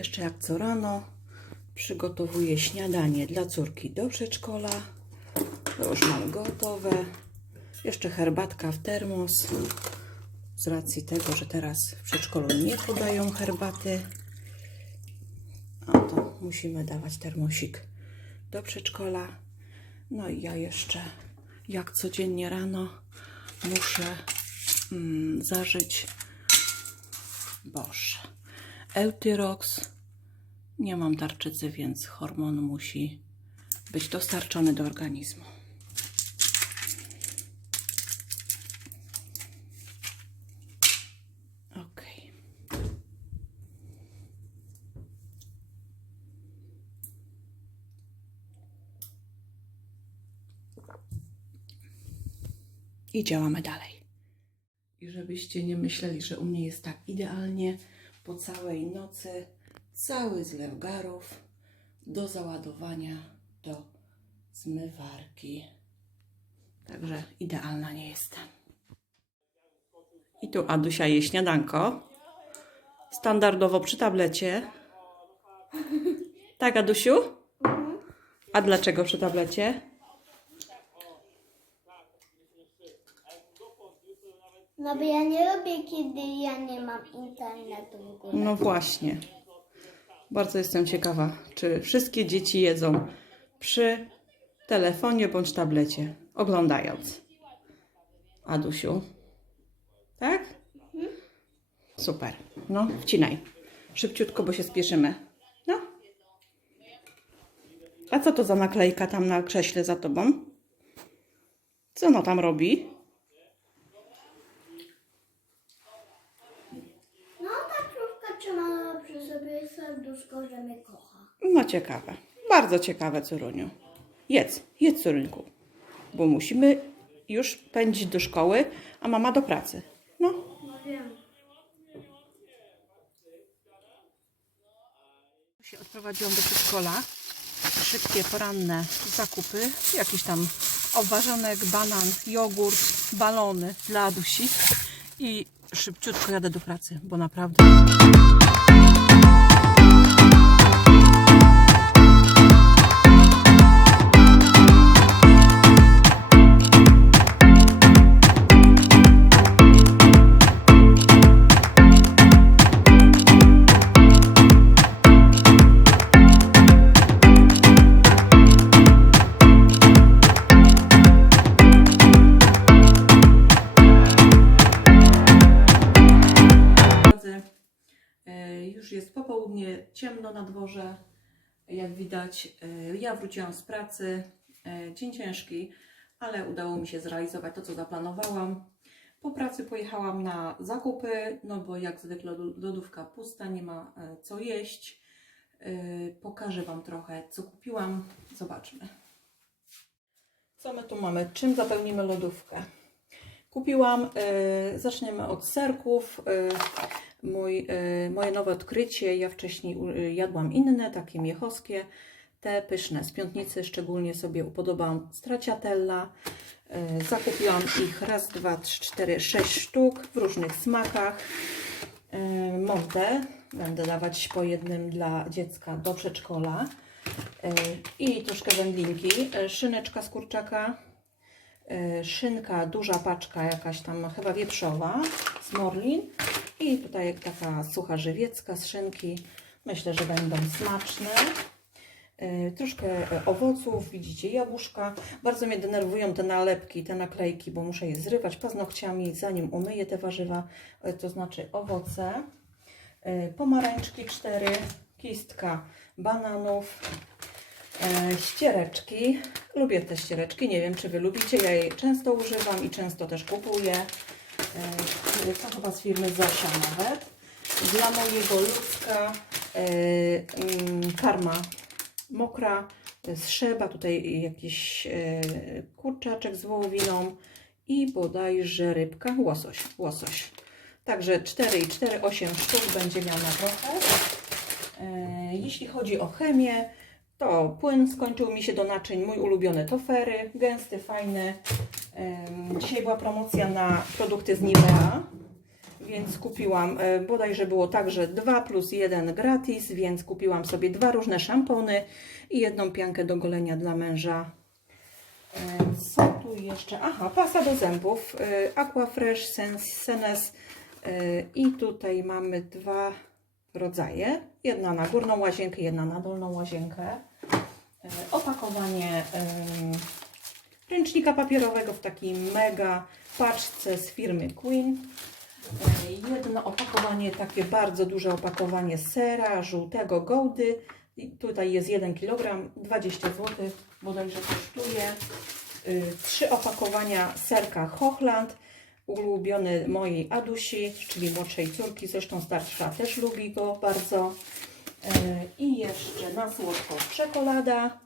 jeszcze jak co rano przygotowuję śniadanie dla córki do przedszkola. To już mam gotowe. Jeszcze herbatka w termos. Z racji tego, że teraz w przedszkolu nie podają herbaty. A to musimy dawać termosik do przedszkola. No i ja jeszcze, jak codziennie rano, muszę mm, zażyć Boże. Eutyrox. Nie mam tarczycy, więc hormon musi być dostarczony do organizmu. Ok. I działamy dalej. I żebyście nie myśleli, że u mnie jest tak idealnie, po całej nocy cały zlew garów do załadowania do zmywarki. Także idealna nie jestem. I tu Adusia je śniadanko. Standardowo przy tablecie. Tak, Adusiu? A dlaczego przy tablecie? No bo ja nie lubię, kiedy ja nie mam internetu w ogóle. No właśnie. Bardzo jestem ciekawa, czy wszystkie dzieci jedzą przy telefonie bądź tablecie, oglądając. Adusiu. Tak? Super. No, wcinaj. Szybciutko, bo się spieszymy. No. A co to za naklejka tam na krześle za tobą? Co ono tam robi? No ta krówka trzymała przy sobie serduszko, że mnie kocha. No ciekawe. Bardzo ciekawe, Córuniu. Jedz, jedz, Córynku. Bo musimy już pędzić do szkoły, a mama do pracy. No. No wiem. się odprowadziłam do przedszkola. Szybkie, poranne zakupy. Jakiś tam obwarzonek, banan, jogurt, balony dla Adusi. I szybciutko jadę do pracy, bo naprawdę... ciemno na dworze. Jak widać, e, ja wróciłam z pracy. e, Dzień ciężki, ale udało mi się zrealizować to, co zaplanowałam. Po pracy pojechałam na zakupy, no bo jak zwykle lo- lodówka pusta, nie ma e, co jeść. Pokażę Wam trochę, co kupiłam. Zobaczmy. Co my tu mamy? Czym zapełnimy lodówkę? Kupiłam, zaczniemy od serków. Mój, e, moje nowe odkrycie, ja wcześniej e, jadłam inne, takie miechowskie. Te pyszne z piątnicy szczególnie sobie upodobałam straciatella. E, zakupiłam ich raz, dwa, trzy, cztery, sześć sztuk w różnych smakach. Monte będę dawać po jednym dla dziecka do przedszkola. I troszkę wędlinki. Szyneczka z kurczaka szynka, duża paczka jakaś tam chyba wieprzowa z Morlin i tutaj taka sucha żywiecka z szynki. Myślę, że będą smaczne. E, Troszkę e, owoców, widzicie, jabłuszka. Bardzo mnie denerwują te nalepki, te naklejki, bo muszę je zrywać paznokciami, zanim umyję te warzywa, e, to znaczy owoce. E, Pomarańczki 4, kistka bananów, E, ściereczki. Lubię te ściereczki. Nie wiem, czy Wy lubicie. Ja je często używam i często też kupuję. E, to chyba z firmy Zosia nawet. Dla mojego ludzka e, mm, karma mokra z szeba. Tutaj jakiś e, kurczaczek z wołowiną i bodajże rybka, łosoś. łosoś. Także 4 i 4, 8 sztuk będzie miał na trochę. E, Jeśli chodzi o chemię, to płyn skończył mi się do naczyń, mój ulubiony tofery, gęsty, fajny. Dzisiaj była promocja na produkty z Nivea. więc kupiłam, e, bodajże było tak, że 2 plus 1 gratis, więc kupiłam sobie dwa różne szampony i jedną piankę do golenia dla męża. Co tu jeszcze? Aha, pasa do zębów, e, Aquafresh, Sens, Senes e, i tutaj mamy dwa rodzaje. Jedna na górną łazienkę, jedna na dolną łazienkę. E, Opakowanie ręcznika papierowego w takiej mega paczce z firmy Queen. E, Jedno opakowanie, takie bardzo duże opakowanie sera żółtego Gołdy. I tutaj jest 1 kg, 20 zł, bodajże kosztuje. Y, Trzy opakowania serka Hochland, ulubiony mojej Adusi, czyli młodszej córki, zresztą starsza też lubi go bardzo. E, I jeszcze na słodko czekolada,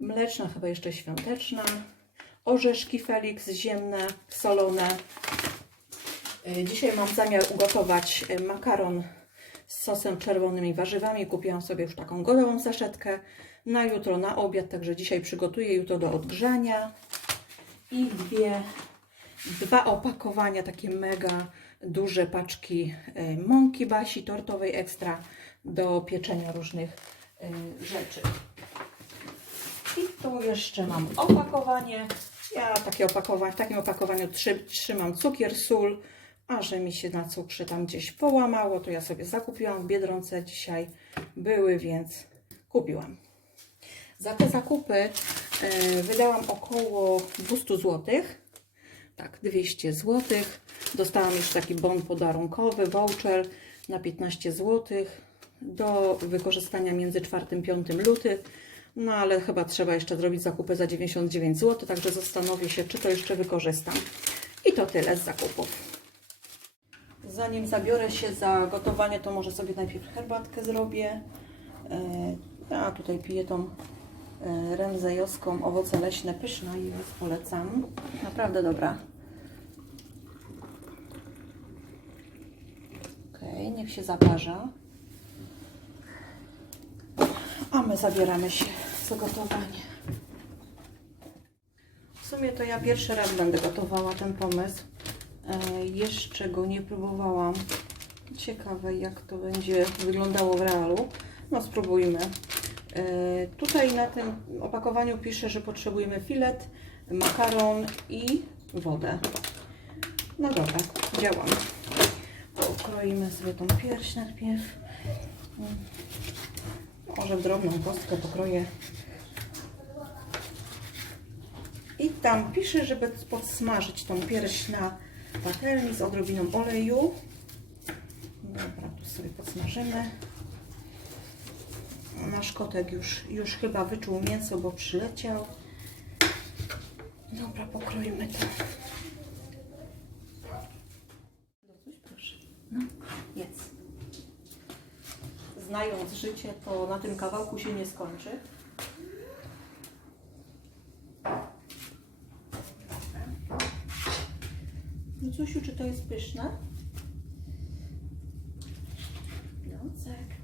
mleczna, chyba jeszcze świąteczna, orzeszki Felix ziemne, solone. E, Dzisiaj mam zamiar ugotować e, makaron z sosem czerwonym i warzywami. Kupiłam sobie już taką gotową saszetkę na jutro, na obiad, także dzisiaj przygotuję jutro do odgrzania. I dwie, dwa opakowania, takie mega duże paczki e, mąki basi tortowej ekstra do pieczenia różnych e, rzeczy. I tu jeszcze mam opakowanie. Ja takie opakowanie, w takim opakowaniu trzy, trzymam cukier, sól, a że mi się na cukrze tam gdzieś połamało, to ja sobie zakupiłam w Biedronce dzisiaj. Były, więc kupiłam. Za te zakupy e, wydałam około 200 zł. Tak, 200 zł. Dostałam jeszcze taki bon podarunkowy, voucher na 15 zł do wykorzystania między 4 i 5 luty. No ale chyba trzeba jeszcze zrobić zakupy za 99 zł, także zastanowię się, czy to jeszcze wykorzystam. I to tyle z zakupów. Zanim zabiorę się za gotowanie, to może sobie najpierw herbatkę zrobię. E, Ja tutaj piję tą e, remzejowską owoce leśne pyszna i jest polecam. Naprawdę dobra. Ok, niech się zaparza. A my zabieramy się za gotowanie. W sumie to ja pierwszy raz będę gotowała ten pomysł. E, jeszcze go nie próbowałam. Ciekawe jak to będzie wyglądało w realu. No spróbujmy. E, tutaj na tym opakowaniu pisze, że potrzebujemy filet, makaron i wodę. No dobra, działam. Pokroimy sobie tą pierś najpierw. Mm. Może drobną kostkę pokroję. I tam pisze, żeby podsmażyć tą pierś na patelni z odrobiną oleju. Dobra, tu sobie podsmażymy. Nasz kotek już, już chyba wyczuł mięso, bo przyleciał. Dobra, pokroimy to. Coś proszę. No, jedz. Znając życie, to na tym kawałku się nie skończy. Zuziu, czy to jest pyszne? Nocek.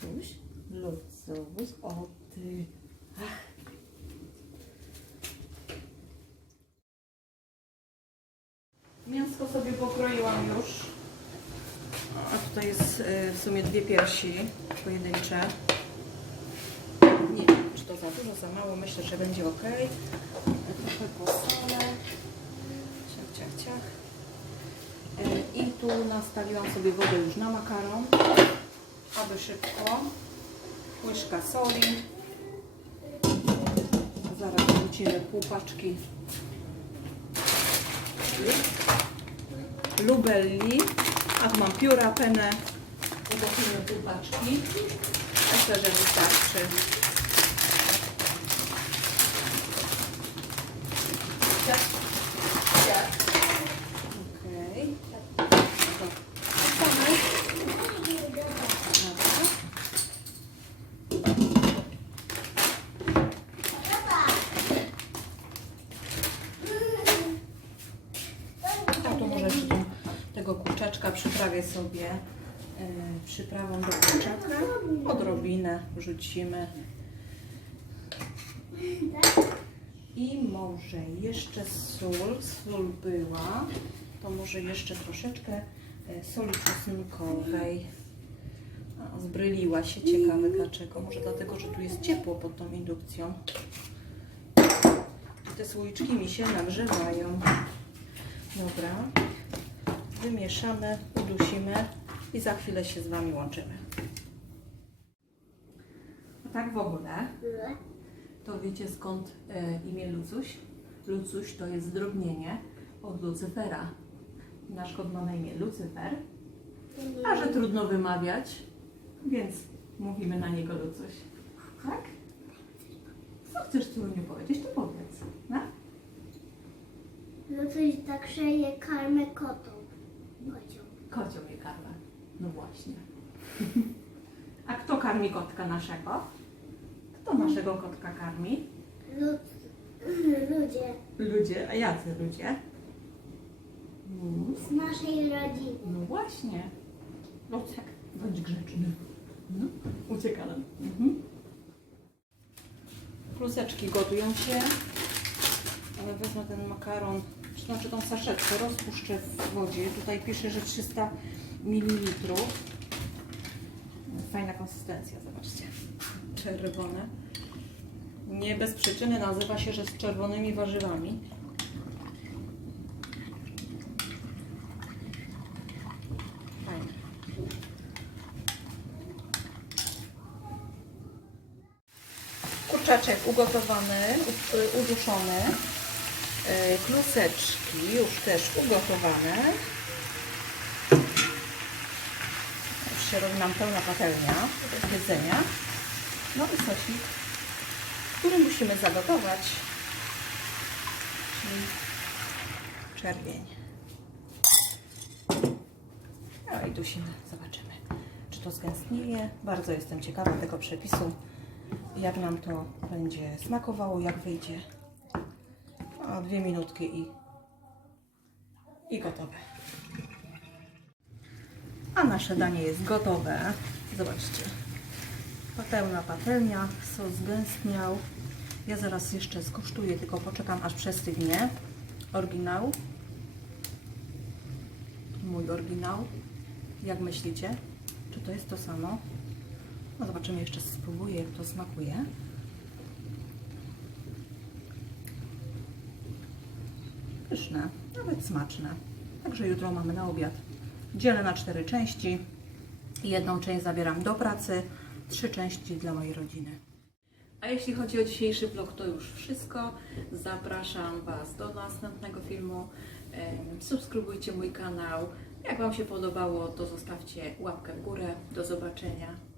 Coś? Lucowóz, o ty. Ach. Mięsko sobie pokroiłam już. A tutaj jest e, w sumie dwie piersi pojedyncze. Nie wiem, czy to za dużo, za mało. Myślę, że będzie ok. Trochę posolę. Ciach, ciach, ciach. E, I tu nastawiłam sobie wodę już na makaron aby szybko. Łyżka soli. Zaraz wrzucimy pół paczki lubelli. A tu mam pióra, penę. Udepnijmy pół paczki. Myślę, że wystarczy. Tak, tak. Może tego kurczaczka przyprawię sobie przyprawą do kurczaka. Odrobinę wrzucimy. I może jeszcze sól. Sól była. To może jeszcze troszeczkę e, soli czosnkowej. A, Zbryliła się. Ciekawe dlaczego. Może dlatego, że tu jest ciepło pod tą indukcją. Te słoiczki mi się nagrzewają. Dobra. Wymieszamy, udusimy i za chwilę się z Wami łączymy. A tak w ogóle, to wiecie skąd e, imię Lucuś? Lucuś to jest zdrobnienie od Lucyfera. Nasz kot ma na imię Lucyfer, a że trudno wymawiać, więc mówimy na niego Lucuś. Tak? Co chcesz Turuniu powiedzieć, to powiedz. No? Coś tak szeje karmę kotą. Kocią. Kocioł je karmę. No właśnie. A kto karmi kotka naszego? Kto naszego kotka karmi? Lud... Ludzie Ludzie. A jacy ludzie? Z naszej rodziny. No właśnie. Lucek, bądź grzeczny. No, ucieka nam. Mhm. Kluseczki gotują się. Ale wezmę ten makaron, czy znaczy tą saszetkę, rozpuszczę w wodzie. Tutaj pisze, że 300 ml. Fajna konsystencja, zobaczcie. Czerwone. Nie bez przyczyny nazywa się, że z czerwonymi warzywami. Kurczaczek ugotowany, uduszony. Yy, Kluseczki już też ugotowane. Już się robi nam pełna patelnia jedzenia. No i sosik, który musimy zagotować. Czyli czerwień. No i dusimy, zobaczymy, czy to zgęstnieje. Bardzo jestem ciekawa tego przepisu, jak nam to będzie smakowało, jak wyjdzie. A dwie minutki i, i gotowe. A nasze danie jest gotowe. Zobaczcie. Pełna patelnia, sos zgęstniał. Ja zaraz jeszcze skosztuję, tylko poczekam aż przestygnie. Oryginał. Mój oryginał. Jak myślicie? Czy to jest to samo? No zobaczymy, jeszcze spróbuję, jak to smakuje. Pyszne, nawet smaczne. Także jutro mamy na obiad. Dzielę na cztery części. Jedną część zabieram do pracy, trzy części dla mojej rodziny. A jeśli chodzi o dzisiejszy vlog, to już wszystko. Zapraszam Was do następnego filmu. Subskrybujcie mój kanał. Jak Wam się podobało, to zostawcie łapkę w górę. Do zobaczenia.